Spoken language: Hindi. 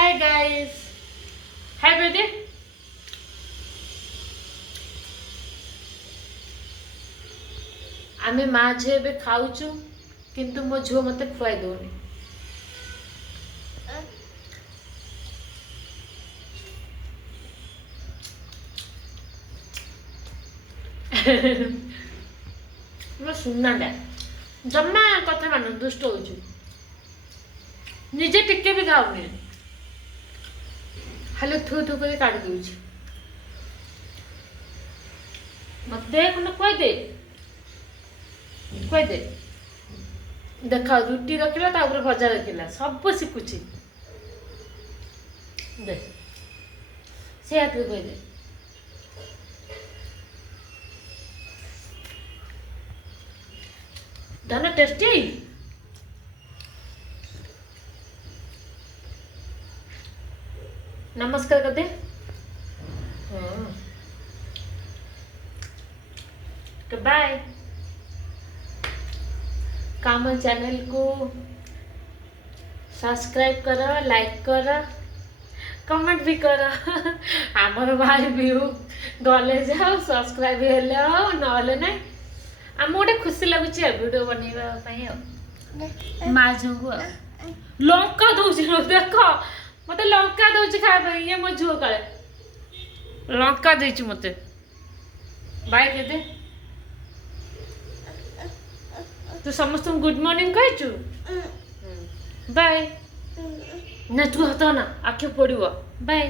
हाय गाइस, हाय बेटे। आमे माँ झे बे खाऊचु किंतु मो झुओ मते खुआई दोनी। मैं सुनना दे जम्मा कथा मान दुष्ट हो निजे टिके भी खाऊनी खाली थू थू कर काट दूची मत देख न कोई दे देखा रुटी रखिला तापर भजा रखिला सब शिखुची दे से हाथ कोई दे दाना टेस्टी नमस्कार कर दे। बाय। काम चैनल को सब्सक्राइब करो, लाइक करो, कमेंट भी करो। आमर भाई व्यू गले जाओ सब्सक्राइब हेले हो नले ना आम गोटे खुशी लगुच वीडियो बनवा माँ झू को लंका दौर देख मत लंका दौर खाया ये मो झुओ काले लंका दे मत बाय दे दे तू समस्त गुड मॉर्निंग कहचु बाय ना तू हत ना आखे पड़ो बाय।